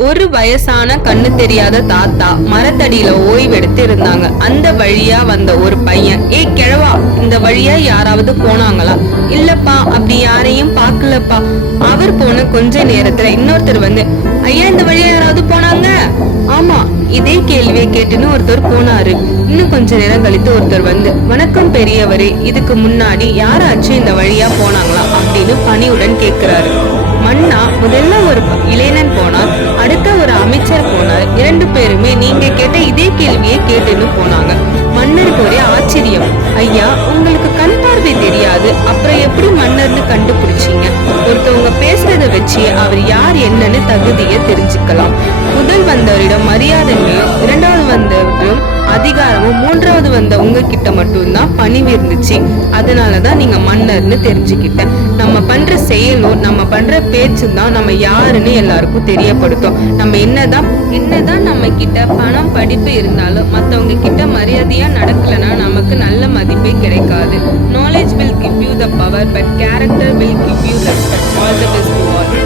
ஒரு வயசான கண்ணு தெரியாத தாத்தா மரத்தடியில ஓய்வெடுத்து இருந்தாங்க. அந்த வழியா வந்த ஒரு பையன், ஏய் கிழவா, இந்த வழியா யாராவது போனாங்களா? இல்லப்பா, அப்படி யாரையும் பாக்கலப்பா. அவர் போன கொஞ்ச நேரத்துல இன்னொருத்தர் வந்து, ஐயா இந்த வழியா யாராவது போனாங்க? ஆமா, இதே கேள்வியை கேட்டுன்னு ஒருத்தர் போனாரு. இன்னும் கொஞ்ச நேரம் கழித்து ஒருத்தர் வந்து, வணக்கம் பெரியவரே, இதுக்கு முன்னாடி யாராச்சும் இந்த வழியா போனாங்களா அப்படின்னு பணியுடன் கேக்குறாரு. மன்னா முதல்ல ஒரு இளைஞன் போனார், அடுத்த ஒரு அமைச்சர் போனார். 2 பேருமே நீங்க கேட்ட இதே கேள்வியை கேட்டுன்னு போனாங்க. மன்னருக்கு ஒரே ஆச்சரியம். ஐயா, உங்களுக்கு கண் பார்வை தெரியாது, அப்புறம் எப்படி மன்னர்னு கண்டுபிடிச்சீங்க? ஒருத்தவங்க பேசுறத வச்சு அவர் யார் என்னன்னு தகுதியை தெரிஞ்சுக்கலாம். முதல் வந்தவரிடம் மரியாதையும், 2வது வந்தவரிடம் அதிகாரமும், 3வது வந்த உங்ககிட்ட மட்டும்தான் பணிவு இருந்துச்சு. அதனாலதான் நீங்க மன்னர்னு தெரிஞ்சுக்கிட்டேன். நம்ம பண்ற செயலும் நம்ம பண்ற பேச்சும் தான் நம்ம யாருன்னு எல்லாருக்கும் தெரியப்படுத்தும். நம்ம என்னதான் நம்ம கிட்ட பணம் படிப்பு இருந்தாலும் மத்தவங்க கிட்ட மரியாதையா நடக்கலன்னா நமக்கு நல்ல மதிப்பே கிடைக்காது. Knowledge will give you the power, but character will give you respect. All the best to all.